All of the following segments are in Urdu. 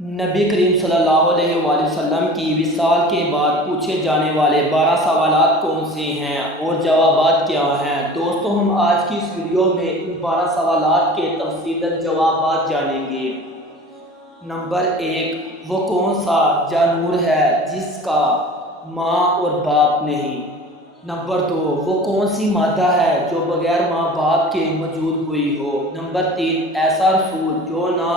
نبی کریم صلی اللہ علیہ وآلہ وسلم کی وصال کے بعد پوچھے جانے والے 12 سوالات کون سے ہیں اور جوابات کیا ہیں؟ دوستو، ہم آج کی اس ویڈیو میں ان 12 سوالات کے تفصیلاً جوابات جانیں گے۔ نمبر 1، وہ کون سا جانور ہے جس کا ماں اور باپ نہیں؟ نمبر 2، وہ کون سی مادہ ہے جو بغیر ماں باپ کے موجود ہوئی ہو؟ نمبر 3، ایسا رسول جو نہ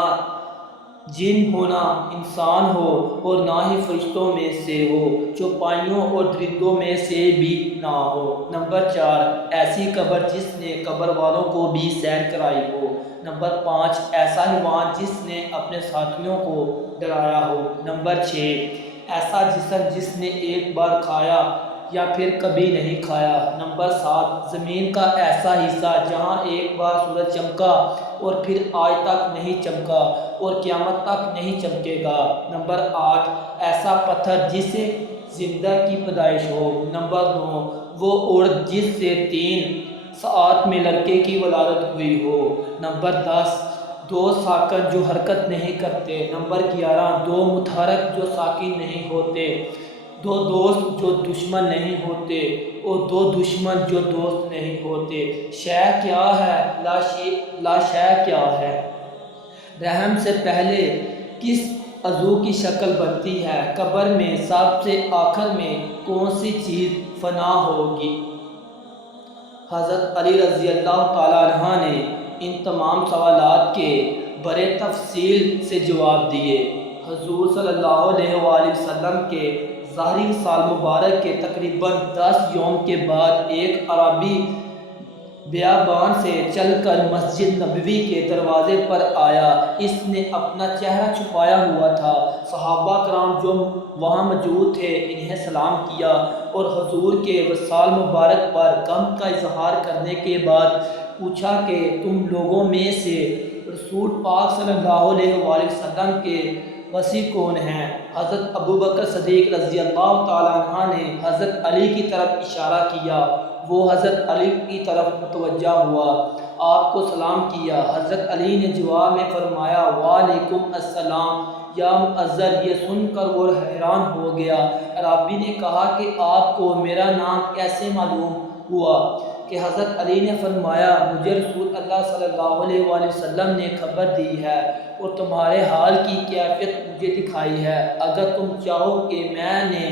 جن ہونا انسان ہو اور نہ ہی فرشتوں میں سے ہو، چوپائیوں اور درندوں میں سے بھی نہ ہو؟ نمبر 4، ایسی قبر جس نے قبر والوں کو بھی سیر کرائی ہو؟ نمبر 5، ایسا حیوان جس نے اپنے ساتھیوں کو ڈرایا ہو؟ نمبر 6، ایسا جسم جس نے ایک بار کھایا یا پھر کبھی نہیں کھایا؟ نمبر 7، زمین کا ایسا حصہ جہاں ایک بار سورج چمکا اور پھر آج تک نہیں چمکا اور قیامت تک نہیں چمکے گا؟ نمبر 8، ایسا پتھر جس سے زندہ کی پیدائش ہو؟ نمبر 9، وہ عورت جس سے 3 ساعت میں لڑکے کی ولادت ہوئی ہو؟ نمبر 10، 2 ساکن جو حرکت نہیں کرتے؟ نمبر 11، 2 متحرک جو ساکن نہیں ہوتے؟ 2 دوست جو دشمن نہیں ہوتے اور 2 دشمن جو دوست نہیں ہوتے؟ شے کیا ہے؟ لا شے کیا ہے؟ رحم سے پہلے کس عضو کی شکل بنتی ہے؟ قبر میں سب سے آخر میں کون سی چیز فنا ہوگی؟ حضرت علی رضی اللہ تعالیٰ عنہ نے ان تمام سوالات کے بڑے تفصیل سے جواب دیے۔ حضور صلی اللہ علیہ وآلہ وسلم کے ظاہری وصال مبارک کے تقریباً 10 یوم کے بعد ایک عربی بیابان سے چل کر مسجد نبوی کے دروازے پر آیا۔ اس نے اپنا چہرہ چھپایا ہوا تھا۔ صحابہ کرام جو وہاں موجود تھے انہیں سلام کیا اور حضور کے وصال مبارک پر غم کا اظہار کرنے کے بعد پوچھا کہ تم لوگوں میں سے رسول پاک صلی اللہ علیہ وآلہ وسلم کے وصی کون ہیں؟ حضرت ابوبکر صدیق رضی اللہ تعالیٰ عنہ نے حضرت علی کی طرف اشارہ کیا۔ وہ حضرت علی کی طرف متوجہ ہوا، آپ کو سلام کیا۔ حضرت علی نے جواب میں فرمایا، وعلیکم السلام یا معذر۔ یہ سن کر وہ حیران ہو گیا۔ عربی نے کہا کہ آپ کو میرا نام کیسے معلوم ہوا؟ کہ حضرت علی نے فرمایا، مجھے رسول اللہ صلی اللہ علیہ وآلہ وسلم نے خبر دی ہے اور تمہارے حال کی کیفیت مجھے دکھائی ہے۔ اگر تم چاہو کہ میں نے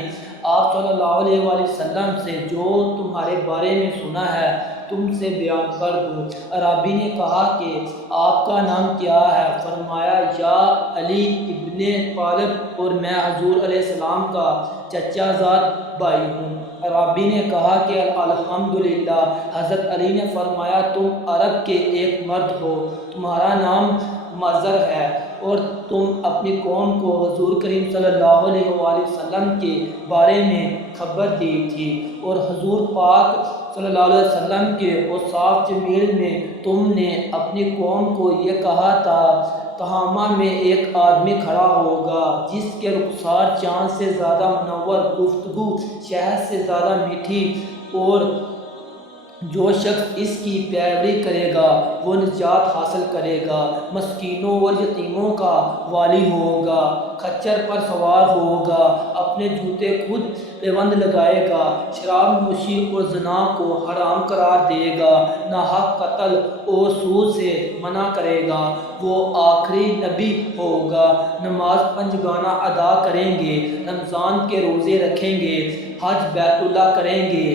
آپ صلی اللہ علیہ وآلہ وسلم سے جو تمہارے بارے میں سنا ہے تم سے بیان کر دوں۔ عربی نے کہا کہ آپ کا نام کیا ہے؟ فرمایا، یا علی ابن طالب، اور میں حضور علیہ السلام کا چچا زاد بھائی ہوں۔ عربی نے کہا کہ الحمدللہ۔ حضرت علی نے فرمایا، تم عرب کے ایک مرد ہو، تمہارا نام معذر ہے اور تم اپنی قوم کو حضور کریم صلی اللہ علیہ وآلہ وسلم کے بارے میں خبر دی تھی اور حضور پاک صلی اللہ علیہ وسلم کے اوصاف جمیل میں تم نے اپنی قوم کو یہ کہا تھا، تہامہ میں ایک آدمی کھڑا ہوگا جس کے رخسار چاند سے زیادہ منور، گفتگو شہد سے زیادہ میٹھی، اور جو شخص اس کی پیروی کرے گا وہ نجات حاصل کرے گا، مسکینوں اور یتیموں کا والی ہوگا، کھچر پر سوار ہوگا، اپنے جوتے خود پیوند لگائے گا، شراب نوشی اور زنا کو حرام قرار دے گا، ناحق قتل اور سود سے منع کرے گا، وہ آخری نبی ہوگا، نماز 5 گانا ادا کریں گے، رمضان کے روزے رکھیں گے، حج بیت اللہ کریں گے۔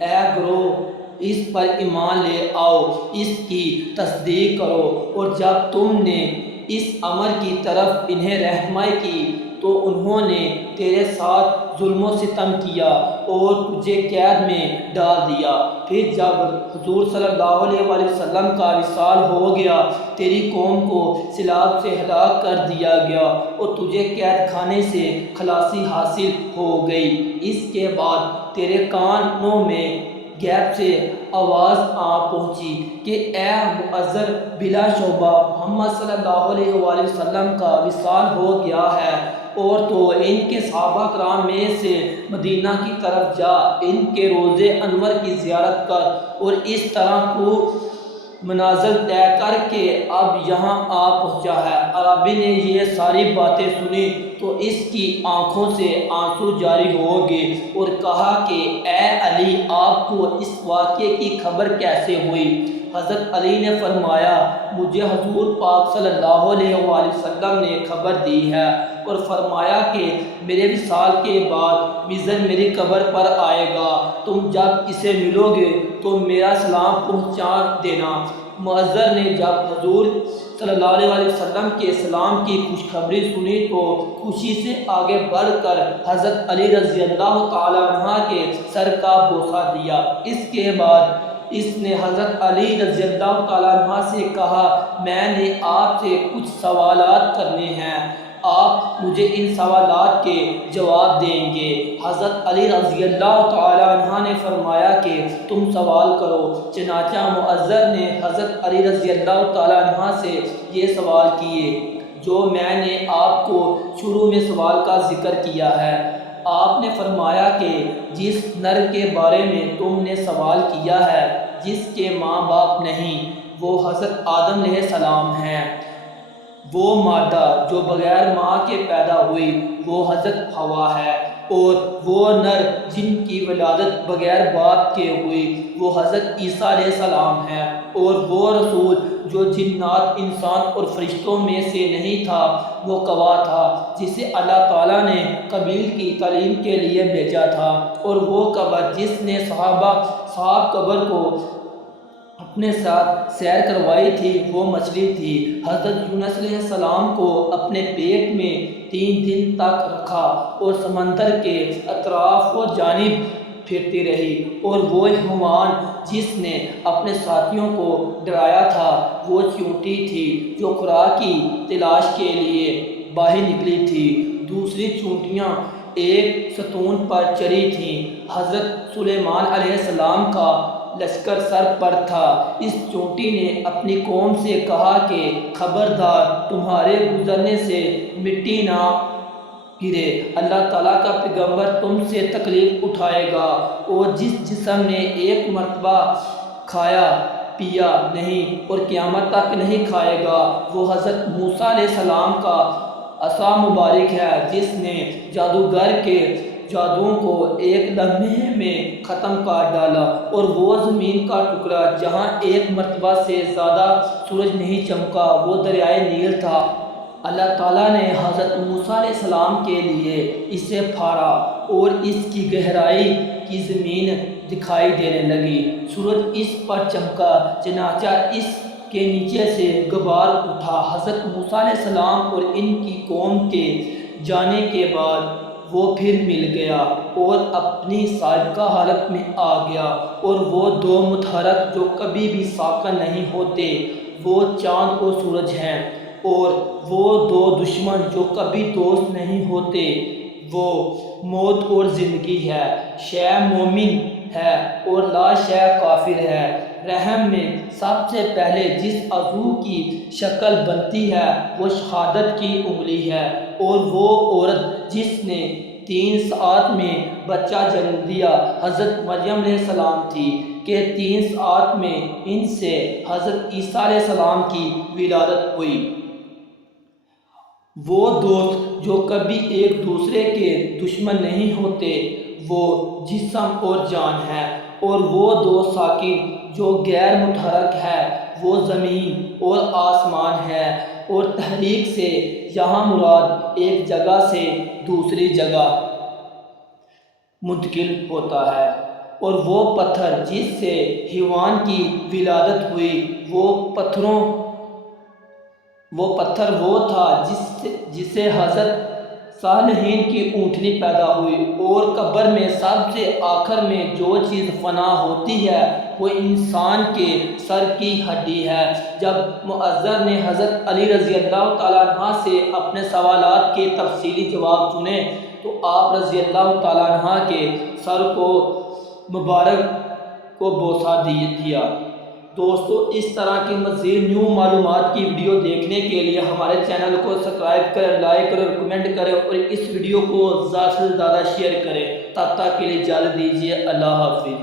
اے گروہ، اس پر ایمان لے آؤ، اس کی تصدیق کرو، اور جب تم نے اس امر کی طرف انہیں رہنمائی کی تو انہوں نے تیرے ساتھ ظلم و ستم کیا اور تجھے قید میں ڈال دیا۔ پھر جب حضور صلی اللہ علیہ وآلہ وسلم کا وصال ہو گیا، تیری قوم کو سیلاب سے ہلاک کر دیا گیا اور تجھے قید خانے سے خلاصی حاصل ہو گئی۔ اس کے بعد تیرے کانوں میں غیب سے آواز آ پہنچی کہ اے معذر، بلا شبہ محمد صلی اللہ علیہ وآلہ وسلم کا وصال ہو گیا ہے، اور تو ان کے صحابہ کرام میں سے مدینہ کی طرف جا، ان کے روضے انور کی زیارت کر اور اس طرح کو منازل طے کر کے اب یہاں آ پہنچا ہے۔ عربی نے یہ ساری باتیں سنی تو اس کی آنکھوں سے آنسو جاری ہو گئے اور کہا کہ اے علی، آپ کو اس واقعے کی خبر کیسے ہوئی؟ حضرت علی نے فرمایا، مجھے حضور پاک صلی اللہ علیہ وآلہ وسلم نے خبر دی ہے اور فرمایا کہ میرے وصال کے بعد مضر میری قبر پر آئے گا، تم جب اسے ملو گے تو میرا سلام پہنچا دینا۔ مضر نے جب حضور صلی اللہ علیہ وآلہ وسلم کے سلام کی خوشخبری سنی تو خوشی سے آگے بڑھ کر حضرت علی رضی اللہ تعالیٰ عنہ کے سر کا بوسہ دیا۔ اس کے بعد اس نے حضرت علی رضی اللہ تعالیٰ عنہ سے کہا، میں نے آپ سے کچھ سوالات کرنے ہیں، آپ مجھے ان سوالات کے جواب دیں گے؟ حضرت علی رضی اللہ تعالیٰ عنہ نے فرمایا کہ تم سوال کرو۔ چنانچہ مؤذر نے حضرت علی رضی اللہ تعالیٰ عنہ سے یہ سوال کیے جو میں نے آپ کو شروع میں سوال کا ذکر کیا ہے۔ آپ نے فرمایا کہ جس نر کے بارے میں تم نے سوال کیا ہے، جس کے ماں باپ نہیں، وہ حضرت آدم علیہ السلام ہیں۔ وہ مادہ جو بغیر ماں کے پیدا ہوئی وہ حضرت حوا ہے، اور وہ نر جن کی ولادت بغیر باپ کے ہوئی وہ حضرت عیسیٰ علیہ السلام ہے، اور وہ رسول جو جنات، انسان اور فرشتوں میں سے نہیں تھا، وہ کوا تھا جسے اللہ تعالیٰ نے قبیل کی تعلیم کے لیے بھیجا تھا، اور وہ قبر جس نے صاحب قبر کو اپنے ساتھ سیر کروائی تھی وہ مچھلی تھی۔ حضرت یونس علیہ السلام کو اپنے پیٹ میں 3 دن تک رکھا اور سمندر کے اطراف و جانب پھرتی رہی، اور وہ حیوان جس نے اپنے ساتھیوں کو ڈرایا تھا وہ چیونٹی تھی جو خوراک کی تلاش کے لیے باہر نکلی تھی۔ دوسری چیونٹیاں ایک ستون پر چری تھیں۔ حضرت سلیمان علیہ السلام کا لشکر سر پر تھا۔ اس چیونٹی نے اپنی قوم سے کہا کہ خبردار، تمہارے گزرنے سے مٹی نہ گرے، اللہ تعالیٰ کا پیغمبر تم سے تکلیف اٹھائے گا، اور جس جسم نے ایک مرتبہ کھایا پیا نہیں اور قیامت تک نہیں کھائے گا، وہ حضرت موسیٰ علیہ السلام کا عصا مبارک ہے جس نے جادوگر کے جادوؤں کو ایک لمحے میں ختم کر ڈالا، اور وہ زمین کا ٹکڑا جہاں ایک مرتبہ سے زیادہ سورج نہیں چمکا وہ دریائے نیل تھا۔ اللہ تعالیٰ نے حضرت موسیٰ علیہ السلام کے لیے اسے پھاڑا اور اس کی گہرائی کی زمین دکھائی دینے لگی، سورج اس پر چمکا، چنانچہ اس کے نیچے سے غبار اٹھا۔ حضرت موسیٰ علیہ السلام اور ان کی قوم کے جانے کے بعد وہ پھر مل گیا اور اپنی سابقہ حالت میں آ گیا، اور وہ 2 متحرک جو کبھی بھی ساکن نہیں ہوتے وہ چاند اور سورج ہیں، اور وہ 2 دشمن جو کبھی دوست نہیں ہوتے وہ موت اور زندگی ہے، شے مومن ہے اور لا شے کافر ہے۔ رحم میں سب سے پہلے جس عضو کی شکل بنتی ہے وہ شہادت کی انگلی ہے، اور وہ عورت جس نے 3 ساعت میں بچہ جنم دیا حضرت مریم علیہ السلام تھی کہ 3 ساعت میں ان سے حضرت عیسیٰ علیہ السلام کی ولادت ہوئی۔ وہ دوست جو کبھی ایک دوسرے کے دشمن نہیں ہوتے وہ جسم اور جان ہے، اور وہ 2 ساکن جو غیر متحرک ہے وہ زمین اور آسمان ہے، اور تحریک سے یہاں مراد ایک جگہ سے دوسری جگہ منتقل ہوتا ہے، اور وہ پتھر جس سے حیوان کی ولادت ہوئی وہ پتھر وہ تھا جسے حضرت صالحین کی اونٹنی پیدا ہوئی، اور قبر میں سب سے آخر میں جو چیز فنا ہوتی ہے وہ انسان کے سر کی ہڈی ہے۔ جب مؤذر نے حضرت علی رضی اللہ تعالیٰ عنہ سے اپنے سوالات کے تفصیلی جواب سنے تو آپ رضی اللہ تعالیٰ عنہ کے سر کو مبارک کو بوسہ دیا۔ دوستو، اس طرح کی مزید نیو معلومات کی ویڈیو دیکھنے کے لیے ہمارے چینل کو سبسکرائب کریں، لائک کریں اور کمنٹ کریں، اور اس ویڈیو کو زیادہ سے زیادہ شیئر کریں۔ تب تک کے لیے اجازت دیجیے، اللہ حافظ۔